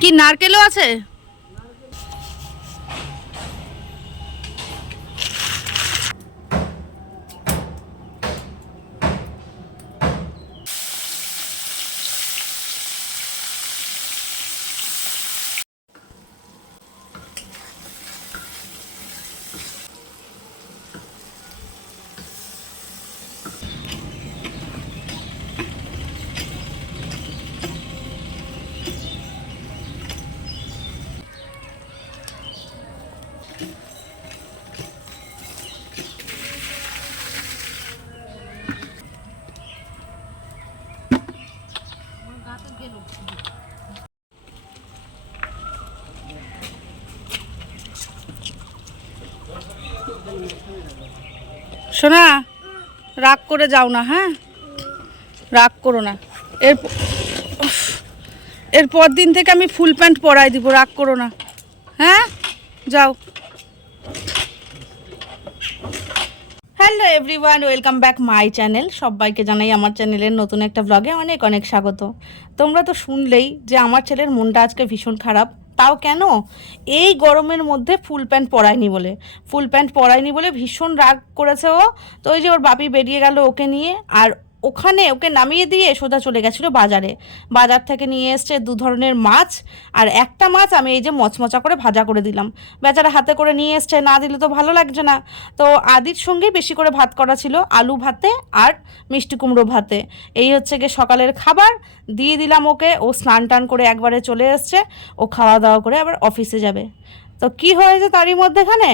কি নারকেলও আছে? শোনা, রাগ করে যাও না, হ্যাঁ? রাগ করো না। এর এরপর দিন থেকে আমি ফুল প্যান্ট পরাই দিব, রাগ করো না, হ্যাঁ? যাও। Hello everyone, welcome back my channel. সবাইকে জানাই আমার চ্যানেলের নতুন একটা ব্লগে অনেক অনেক স্বাগত। তোমরা তো শুনলেই যে আমার ছেলের মনটা আজকে ভীষণ খারাপ। তাও কেন? এই গরমের মধ্যে ফুল প্যান্ট পরায়নি বলে ভীষণ রাগ করেছে ও। তো ওই যে ওর বাপি বেরিয়ে গেল ওকে নিয়ে, আর ওখানে ওকে নামিয়ে দিয়ে সোজা চলে গেছিলো বাজারে। বাজার থেকে নিয়ে এসছে দু ধরনের মাছ, আর একটা মাছ আমি এই যে মচমচা করে ভাজা করে দিলাম। বেচারা হাতে করে নিয়ে এসছে, না দিলে তো ভালো লাগছে না। তো আদির সঙ্গেই বেশি করে ভাত করা ছিল, আলু ভাতে আর মিষ্টি কুমড়ো ভাতে। এই হচ্ছে গিয়ে সকালের খাবার। দিয়ে দিলাম ওকে, ও স্নান টান করে একবারে চলে এসছে। ও খাওয়া দাওয়া করে আবার অফিসে যাবে। তো কি হয়েছে তারই মধ্যেখানে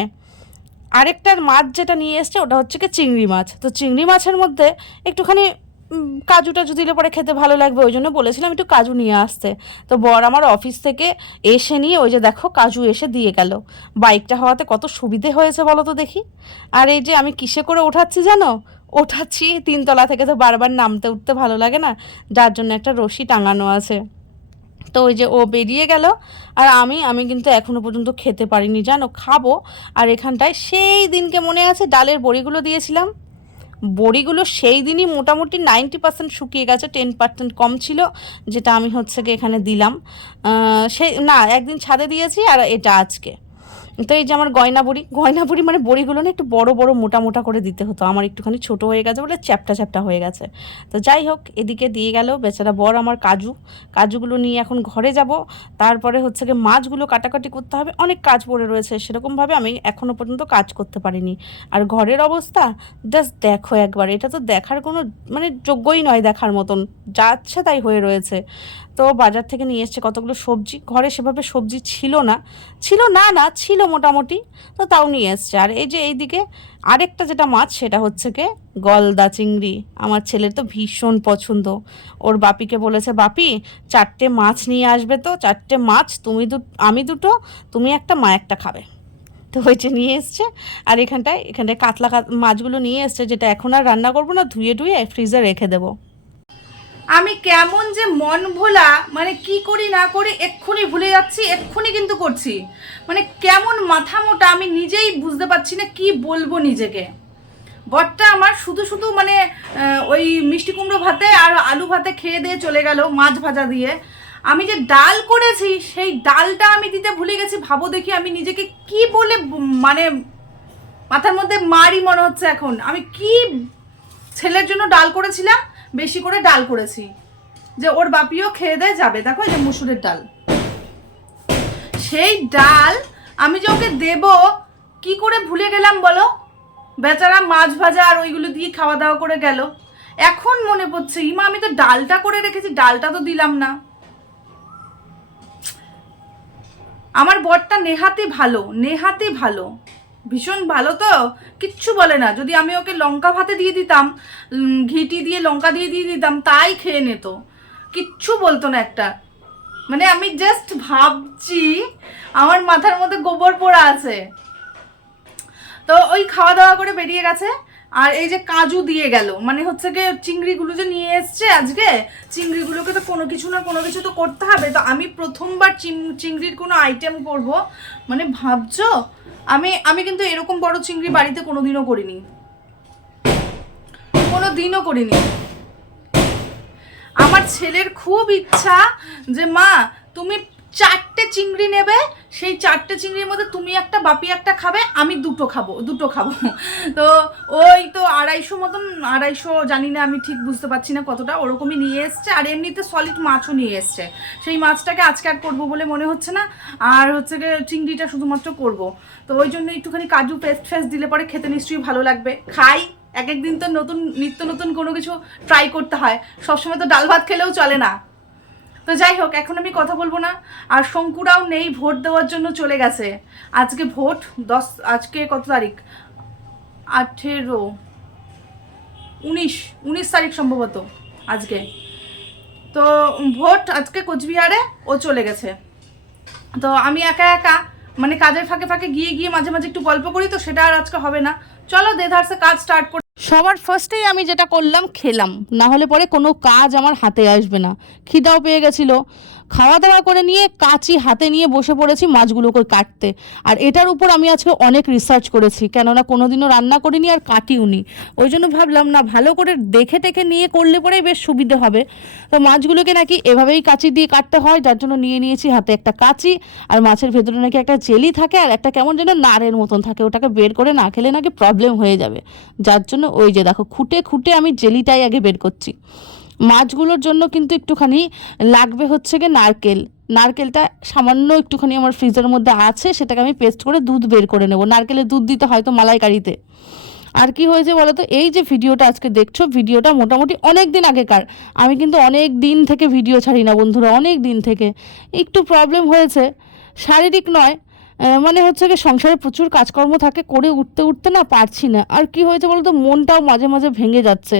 আরেকটা মাছ যেটা নিয়ে এসছে ওটা হচ্ছে কি চিংড়ি মাছ। তো চিংড়ি মাছের মধ্যে একটুখানি কাজু টাজু দিলে পরে খেতে ভালো লাগবে, ওই জন্য বলেছিলাম একটু কাজু নিয়ে আসতে। তো বর আমার অফিস থেকে এসে নিয়ে ওই যে দেখো কাজু এসে দিয়ে গেল। বাইকটা হওয়াতে কত সুবিধে হয়েছে বলো তো দেখি। আর এই যে আমি কিসে করে ওঠাচ্ছি জানো? ওঠাচ্ছি তিনতলা থেকে, তো বারবার নামতে উঠতে ভালো লাগে না, যার জন্য একটা রশি টাঙানো আছে। তো ওই যে ও বেরিয়ে গেল, আর আমি কিন্তু এখনও পর্যন্ত খেতে পারিনি জানো, খাবো। আর এখানটায় সেই দিনকে মনে আছে ডালের বড়িগুলো দিয়েছিলাম, বড়িগুলো সেই দিনই মোটামুটি 90% শুকিয়ে গেছে, 10% কম ছিল, যেটা আমি হচ্ছে গিয়ে এখানে দিলাম। সেই না, একদিন ছাদে দিয়েছি আর এটা আজকে। তো এই যে আমার গয়না বড়ি মানে বড়িগুলো না একটু বড় বড় মোটা মোটা করে দিতে হতো, আমার একটুখানি ছোট হয়ে গেছে বলে চ্যাপটা চ্যাপটা হয়ে গেছে। তো যাই হোক, এদিকে দিয়ে গেল বেচারা বর আমার কাজুগুলো নিয়ে এখন ঘরে যাব। তারপরে হচ্ছে গিয়ে মাছগুলো কাটাকাটি করতে হবে, অনেক কাজ পড়ে রয়েছে, সেরকমভাবে আমি এখনও পর্যন্ত কাজ করতে পারিনি। আর ঘরের অবস্থা জাস্ট দেখো একবার, এটা তো দেখার কোনো মানে যোগ্যই নয় দেখার মতন, যাচ্ছে তাই হয়ে রয়েছে। তো বাজার থেকে নিয়ে এসছে কতগুলো সবজি, ঘরে সেভাবে সবজি ছিল মোটামুটি, তো তাও নিয়ে এসছে। আর এই যে এইদিকে আরেকটা যেটা মাছ সেটা হচ্ছে কে গলদা চিংড়ি, আমার ছেলের তো ভীষণ পছন্দ। ওর বাপিকে বলেছে, বাপি 4টে মাছ নিয়ে আসবে, তো 4টে মাছ, আমি দুটো, তুমি একটা, মা একটা খাবে। তো ওই যে নিয়ে এসছে। আর এখানটায় কাতলা মাছগুলো নিয়ে এসছে, যেটা এখন আর রান্না করবো না, ধুয়ে ফ্রিজে রেখে দেবো। আমি কেমন যে মন ভোলা, মানে কি করি না করি এক্ষুনি ভুলে যাচ্ছি, এক্ষুনি কিন্তু করছি, মানে কেমন মাথা মোটা আমি নিজেই বুঝতে পারছি না কি বলবো নিজেকে। বরটা আমার শুধু শুধু মানে ওই মিষ্টি কুমড়ো ভাতে আর আলু ভাতে খেয়ে দিয়ে চলে গেল মাছ ভাজা দিয়ে। আমি যে ডাল করেছি সেই ডালটা আমি দিতে ভুলে গেছি, ভাবো দেখি আমি নিজেকে কি বলে মানে মাথার মধ্যে মারি মনে হচ্ছে এখন। আমি কি ছেলের জন্য ডাল করেছিলাম, বেশি করে ডাল করেছি, যে ওর বাপিও খেয়ে দেয় যাবে। দেখো এই যে মুসুরের ডাল, সেই ডাল আমি যে ওকে দেব কি করে ভুলে গেলাম বলো। বেচারা মাছ ভাজা আর ওইগুলো দিয়ে খাওয়া দাওয়া করে গেল। এখন মনে পড়ছে, ইমা আমি তো ডালটা করে রেখেছি, ডালটা তো দিলাম না। আমার বরটা নেহাতি ভালো, ভীষণ ভালো, তো কিচ্ছু বলে না। যদি আমি ওকে লঙ্কা ভাতে দিয়ে দিতাম, ঘিটি দিয়ে লঙ্কা দিয়ে দিতাম, তাই খেয়ে নিত, কিচ্ছু বলতো না একটা। মানে আমি জাস্ট ভাবছি, আমার মাথার মধ্যে গোবর পোড়া আছে। তো ওই খাওয়া দাওয়া করে বেরিয়ে গেছে। আর এই যে কাজু দিয়ে গেল, মানে হচ্ছে গিয়ে চিংড়িগুলো যে নিয়ে এসছে আজকে, চিংড়িগুলোকে তো কোনো কিছু না কোনো কিছু তো করতে হবে। তো আমি প্রথমবার চিংড়ির কোনো আইটেম করব, মানে ভাবছো, আমি কিন্তু এরকম বড় চিংড়ি বাড়িতে কোনোদিনও করিনি। আমার ছেলের খুব ইচ্ছা যে মা তুমি 4টে চিংড়ি নেবে, সেই 4টে চিংড়ির মধ্যে তুমি একটা, বাপি একটা খাবে, আমি দুটো খাবো। তো ওই তো 250 মতন, 250 জানি না, আমি ঠিক বুঝতে পারছি না কতটা, ওরকমই নিয়ে এসছে। আর এমনিতে সলিড মাছও নিয়ে এসছে। সেই মাছটাকে আজকে আর করবো বলে মনে হচ্ছে না, আর হচ্ছে গিয়ে চিংড়িটা শুধুমাত্র করব। তো ওই জন্য একটুখানি কাজু পেস্ট দিলে পরে খেতে নিশ্চয়ই ভালো লাগবে। খাই এক একদিন, তো নিত্য নতুন কোনো কিছু ট্রাই করতে হয়, সবসময় তো ডাল ভাত খেলেও চলে না। তো যাই হোক, এখন আমি কথা বলবো না। আর শঙ্কুরাও নেই, ভোট দেওয়ার জন্য চলে গেছে। আজকে ভোট আজকে কত তারিখ? 18, 19 তারিখ সম্ভবত আজকে। তো ভোট আজকে কোচবিহারে, ও চলে গেছে। তো আমি একা একা মানে কাজের ফাঁকে ফাঁকে গিয়ে মাঝে মাঝে একটু গল্প করি, তো সেটা আর আজকে হবে না। চলো দেধারসে কাজ স্টার্ট করি। সবার ফার্স্টেই আমি যেটা করলাম, খেলাম, না হলে পরে কোনো কাজ আমার হাতে আসবে না। খিদাও পেয়ে গেছিলো। খাওয়া দাওয়া করে নিয়ে কাঁচি হাতে নিয়ে বসে পড়েছি মাছগুলোকে কাটতে। আর এটার উপর আমি আজকে অনেক রিসার্চ করেছি, কেননা কোনোদিনও রান্না করিনি আর কাটিওনি। ওই জন্য ভাবলাম না, ভালো করে দেখে টেখে নিয়ে করলে পরেই বেশ সুবিধে হবে। তো মাছগুলোকে নাকি এভাবেই কাঁচি দিয়ে কাটতে হয়, যার জন্য নিয়ে নিয়েছি হাতে একটা কাঁচি। আর মাছের ভেতরে নাকি একটা জেলি থাকে, আর একটা কেমন যেন নাড়ের মতন থাকে, ওটাকে বের করে না খেলে নাকি প্রবলেম হয়ে যাবে। যার জন্য ওই যে দেখো, খুঁটে আমি জেলিটাই আগে বের করছি। মাছগুলোর জন্য কিন্তু একটুখানি লাগবে হচ্ছে গিয়ে নারকেলটা সামান্য একটুখানি আমার ফ্রিজের মধ্যে আছে, সেটাকে আমি পেস্ট করে দুধ বের করে নেব। নারকেলের দুধ দিতে হয়তো মালাইকারিতে। আর কি হয়েছে বলো তো, এই যে ভিডিওটা আজকে দেখছো, ভিডিওটা মোটামুটি অনেক দিন আগেকার। আমি কিন্তু অনেক দিন থেকে ভিডিও ছাড়ি না বন্ধুরা, অনেক দিন থেকে। একটু প্রবলেম হয়েছে, শারীরিক নয়, মানে হচ্ছে কি সংসারে প্রচুর কাজকর্ম থাকে, করে উঠতে না পারছি না। আর কি হয়েছে বলতো, মনটাও মাঝে মাঝে ভেঙে যাচ্ছে।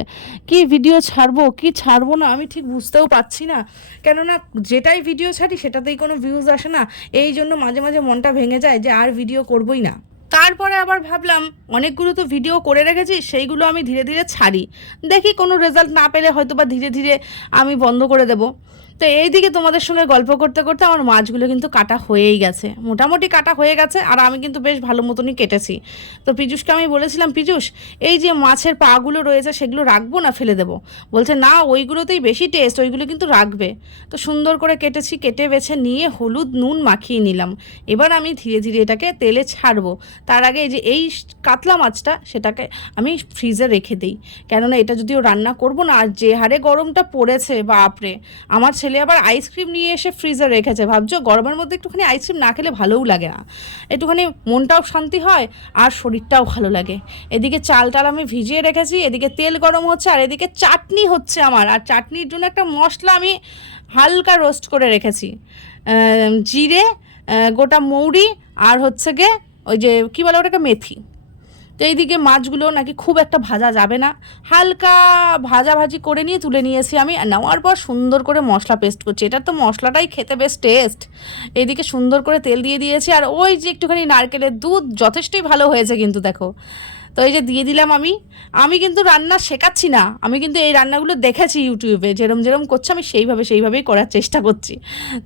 কি ভিডিও ছাড়বো কি ছাড়বো না আমি ঠিক বুঝতেও পারছি না, কেননা যেটাই ভিডিও ছাড়ি সেটাতেই কোনো ভিউজ আসে না। এই জন্য মাঝে মাঝে মনটা ভেঙে যায় যে আর ভিডিও করবোই না। তারপরে আবার ভাবলাম, অনেকগুলো তো ভিডিও করে রেখেছি, সেইগুলো আমি ধীরে ধীরে ছাড়ি, দেখি কোনো রেজাল্ট না পেলে হয়তো বা ধীরে ধীরে আমি বন্ধ করে দেবো। তো এইদিকে তোমাদের সঙ্গে গল্প করতে করতে আমার মাছগুলো কিন্তু কাটা হয়েই গেছে, মোটামুটি কাটা হয়ে গেছে। আর আমি কিন্তু বেশ ভালো মতনই কেটেছি। তো পীযূষকে আমি বলেছিলাম, পীযূষ এই যে মাছের পাগুলো রয়েছে সেগুলো রাখবো না ফেলে দেবো? বলছে না, ওইগুলোতেই বেশি টেস্ট, ওইগুলো কিন্তু রাখবে। তো সুন্দর করে কেটেছি, কেটে বেছে নিয়ে হলুদ নুন মাখিয়ে নিলাম। এবার আমি ধীরে ধীরে এটাকে তেলে ছাড়বো। তার আগে এই যে এই কাতলা মাছটা, সেটাকে আমি ফ্রিজে রেখে দিই, কেননা এটা যদিও রান্না করবো না। আর যে হারে গরমটা পড়েছে বাপরে, আমার ছেলে আবার আইসক্রিম নিয়ে এসে ফ্রিজে রেখেছে। ভাবছো গরমের মধ্যে একটুখানি আইসক্রিম না খেলে ভালোও লাগে না, একটুখানি মনটাও শান্তি হয় আর শরীরটাও ভালো লাগে। এদিকে চালটাল আমি ভিজিয়ে রেখেছি, এদিকে তেল গরম হচ্ছে, আর এদিকে চাটনি হচ্ছে আমার। আর চাটনির জন্য একটা মশলা আমি হালকা রোস্ট করে রেখেছি, জিরে, গোটা মৌরি, আর হচ্ছে গিয়ে ওই যে কী বলে ওটাকে, মেথি। তো এইদিকে মাছগুলো নাকি খুব একটা ভাজা যাবে না, হালকা ভাজাভাজি করে নিয়ে তুলে নিয়েছি আমি। নেওয়ার পর সুন্দর করে মশলা পেস্ট করছি, এটার তো মশলাটাই খেতে বেশ টেস্ট। এইদিকে সুন্দর করে তেল দিয়ে দিয়েছি, আর ওই যে একটুখানি নারকেলের দুধ যথেষ্টই ভালো হয়েছে কিন্তু দেখো। তো এই যে দিয়ে দিলাম। আমি কিন্তু রান্না শেখাচ্ছি না, আমি কিন্তু এই রান্নাগুলো দেখেছি ইউটিউবে, যেরম করছে আমি সেইভাবেই করার চেষ্টা করছি।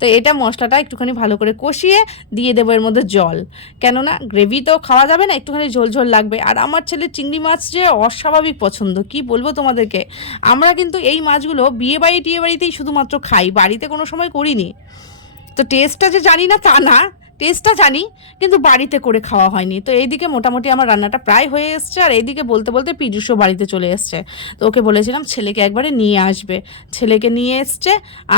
তো এটা মশলাটা একটুখানি ভালো করে কষিয়ে দিয়ে দেবো এর মধ্যে জল, কেননা গ্রেভি তো খাওয়া যাবে না, একটুখানি ঝোল লাগবে। আর আমার ছেলের চিংড়ি মাছ যে অস্বাভাবিক পছন্দ, কি বলবো তোমাদেরকে। আমরা কিন্তু এই মাছগুলো টিয়ে বাড়িতেই শুধুমাত্র খাই, বাড়িতে কোনো সময় করিনি। তো টেস্টটা যে জানি না তা না, টেস্টটা জানি, কিন্তু বাড়িতে করে খাওয়া হয়নি। তো এইদিকে মোটামুটি আমার রান্নাটা প্রায় হয়ে এসছে। আর এইদিকে বলতে বলতে পীযূষও বাড়িতে চলে এসছে। তো ওকে বলেছিলাম ছেলেকে একবারে নিয়ে আসবে, ছেলেকে নিয়ে এসছে।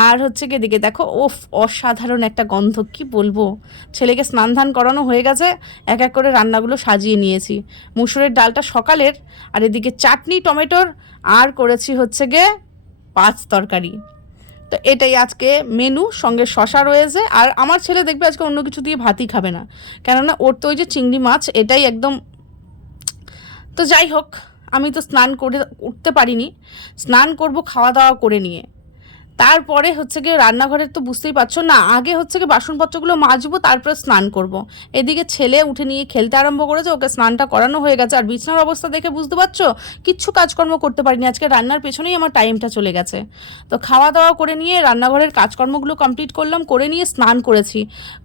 আর হচ্ছে কি এদিকে দেখো, ওফ অসাধারণ একটা গন্ধ, কি বলবো। ছেলেকে স্নান ধান করানো হয়ে গেছে, এক এক করে রান্নাগুলো সাজিয়ে নিয়েছি। মুসুরের ডালটা সকালের, আর এদিকে চাটনি টমেটোর, আর করেছি হচ্ছে গিয়ে পাঁচ তরকারি। তো এটাই আজকে মেনু, সঙ্গে শশা রয়েছে। আর আমার ছেলে দেখবে আজকে অন্য কিছু দিয়ে ভাতই খাবে না, কেননা ওর তো ওই যে চিংড়ি মাছ এটাই একদম। তো যাই হোক, আমি তো স্নান করে উঠতে পারিনি, স্নান করব খাওয়া দাওয়া করে নিয়ে। তারপরে হচ্ছে গিয়ে রান্নাঘরের তো বুঝতেই পারছো না, আগে হচ্ছে গিয়ে বাসনপত্রগুলো মাজবো, তারপরে স্নান করব। এদিকে ছেলে উঠে নিয়ে খেলতে আরম্ভ করেছে, ওকে স্নানটা করানো হয়ে গেছে। আর বিছানার অবস্থা দেখে বুঝতে পারছো কিচ্ছু কাজকর্ম করতে পারিনি আজকে, রান্নার পেছনেই আমার টাইমটা চলে গেছে। তো খাওয়া দাওয়া করে নিয়ে রান্নাঘরের কাজকর্মগুলো কমপ্লিট করলাম, করে নিয়ে স্নান করেছি।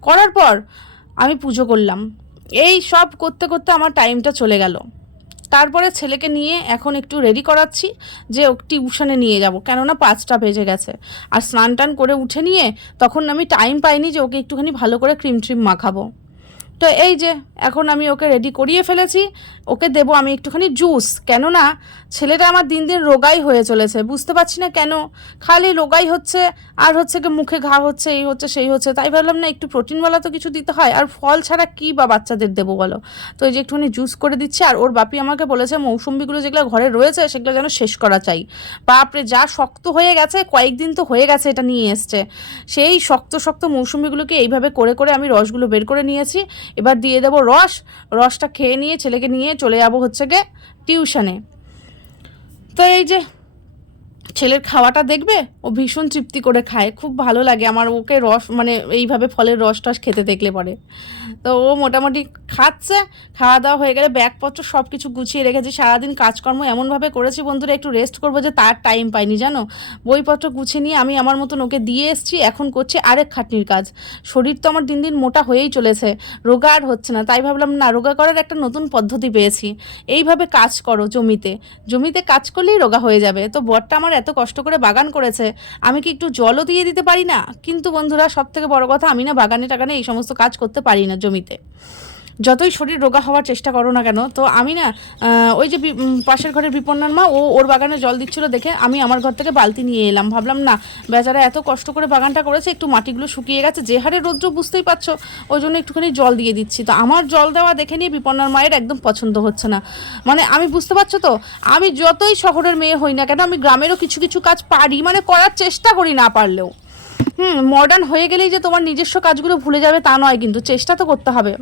করার পর আমি পুজো করলাম। এই সব করতে করতে আমার টাইমটা চলে গেল। তারপরে ছেলেকে নিয়ে এখন একটু রেডি করাচ্ছি যে ও টিউশনে নিয়ে যাব, কেননা 5টা বেজে গেছে। আর স্নান টান করে উঠে নিয়ে তখন আমি টাইম পাইনি যে ওকে একটুখানি ভালো করে ক্রিম ট্রিম মাখাবো। তো এই যে এখন আমি ওকে রেডি করিয়ে ফেলেছি, ওকে দেবো আমি একটুখানি জুস, কেননা ছেলেটা আমার দিন দিন রোগাই হয়ে চলেছে, বুঝতে পারছি না কেন, খালি রোগাই হচ্ছে আর হচ্ছে কি মুখে ঘা হচ্ছে, এই হচ্ছে সেই হচ্ছে। তাই ভাবলাম না একটু প্রোটিনওয়ালা তো কিছু দিতে হয়, আর ফল ছাড়া কী বা বাচ্চাদের দেবো বলো। তো এই যে একটুখানি জুস করে দিচ্ছে। আর ওর বাপি আমাকে বলেছে মৌসুম্বিগুলো যেগুলো ঘরে রয়েছে সেগুলো যেন শেষ করা চাই। বাপরে যা শক্ত হয়ে গেছে, কয়েকদিন তো হয়ে গেছে এটা নিয়ে এসছে, সেই শক্ত শক্ত মৌসুম্বিগুলোকে এইভাবে করে করে আমি রসগুলো বের করে নিয়েছি। এবার দিয়ে দেবো রসটা খেয়ে নিয়ে ছেলেকে নিয়ে চলে যাবো হচ্ছে গিয়ে টিউশনে। তো এই যে ছেলের খাওয়াটা দেখবে, ও ভীষণ তৃপ্তি করে খায়, খুব ভালো লাগে আমার ওকে রস মানে এইভাবে ফলের রস টস খেতে দেখলে পরে। তো ও মোটামুটি খাচ্ছে, খাওয়া দাওয়া হয়ে গেলে ব্যাগপত্র সব কিছু গুছিয়ে রেখেছি। সারাদিন কাজকর্ম এমনভাবে করেছি বন্ধুরা, একটু রেস্ট করবো যে তার টাইম পাইনি জানো। বইপত্র গুছিয়ে নিয়ে আমি আমার মতন ওকে দিয়ে এসেছি, এখন করছি আরেক খাটনির কাজ। শরীর তো আমার দিন দিন মোটা হয়েই চলেছে, রোগা আর হচ্ছে না। তাই ভাবলাম না, রোগা করার একটা নতুন পদ্ধতি পেয়েছি, এইভাবে কাজ করো জমিতে, জমিতে কাজ করলেই রোগা হয়ে যাবে। তো বরটা আমার এত কষ্ট করে বাগান করেছে, আমি কি একটু জলও দিয়ে দিতে পারি না? কিন্তু বন্ধুরা সব থেকে বড় কথা, আমি না বাগানে টাগানে এই সমস্ত কাজ করতে পারি না জমিতে, যতই শরীর রোগা হওয়ার চেষ্টা করো না কেন। তো আমি না ওই যে পাশের ঘরের বিপন্নার মা ওর বাগানে জল দিচ্ছিলো দেখে আমি আমার ঘর থেকে বালতি নিয়ে এলাম, ভাবলাম না বেচারা এত কষ্ট করে বাগানটা করেছে, একটু মাটিগুলো শুকিয়ে গেছে, যে হারে রৌদ্র বুঝতেই পারছো, ওই জন্য একটুখানি জল দিয়ে দিচ্ছি। তো আমার জল দেওয়া দেখে নিয়ে বিপন্নার মায়ের একদম পছন্দ হচ্ছে না। মানে আমি বুঝতে পারছো তো, আমি যতই শহরের মেয়ে হই না কেন, আমি গ্রামেরও কিছু কিছু কাজ পারি, মানে করার চেষ্টা করি না পারলেও। মডার্ন হয়ে গেলেই যে তোমার নিজস্ব কাজগুলো ভুলে যাবে তা নয়, কিন্তু চেষ্টা তো করতে হবে।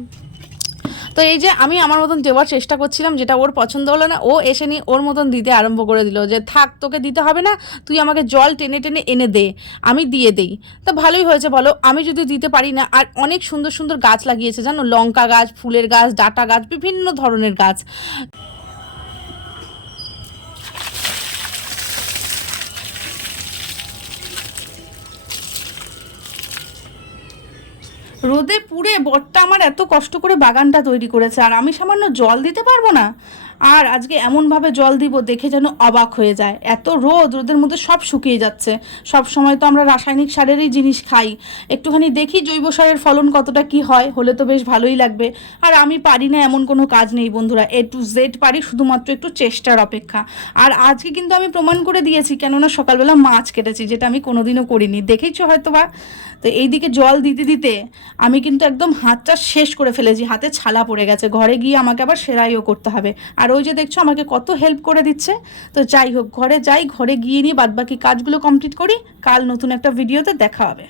তো এই যে আমি আমার মতন দেওয়ার চেষ্টা করছিলাম, যেটা ওর পছন্দ হলো না, ও এসে নিয়ে ওর মতন দিতে আরম্ভ করে দিল, যে থাক তোকে দিতে হবে না, তুই আমাকে জল টেনে টেনে এনে দে, আমি দিয়ে দেই। তো ভালোই হয়েছে বলো, আমি যদি দিতে পারি না। আর অনেক সুন্দর সুন্দর গাছ লাগিয়েছে জানো, লঙ্কা গাছ, ফুলের গাছ, ডাঁটা গাছ, বিভিন্ন ধরনের গাছ। রোদে পুড়ে বরটা আমার এত কষ্ট করে বাগানটা তৈরি করেছে, আর আমি সামান্য জল দিতে পারবো না। আর আজকে এমনভাবে জল দিব দেখে যেন অবাক হয়ে যায়, এত রোদের মধ্যে সব শুকিয়ে যাচ্ছে। সব সময় তো আমরা রাসায়নিক সারেরই জিনিস খাই, একটুখানি দেখি জৈব সারের ফলন কতটা কি হয়, হলে তো বেশ ভালোই লাগবে। আর আমি পারি না এমন কোনো কাজ নেই বন্ধুরা, A to Z পারি, শুধুমাত্র একটু চেষ্টার অপেক্ষা। আর আজকে কিন্তু আমি প্রমাণ করে দিয়েছি, কেননা সকালবেলা মাছ কেটেছি, যেটা আমি কোনোদিনও করিনি, দেখেইছো হয়তো বা। তো এইদিকে জল দিতে দিতে আমি কিন্তু একদম হাতটা শেষ করে ফেলেছি, হাতে ছালা পড়ে গেছে, ঘরে গিয়ে আমাকে আবার সেলাইও করতে হবে। আর ওই যে দেখছো আমাকে কত হেল্প করে দিচ্ছে। তো যাই হোক, ঘরে যাই, ঘরে গিয়ে নিয়ে বাদবাকি কাজগুলো কমপ্লিট করি, কাল নতুন একটা ভিডিওতে দেখা হবে।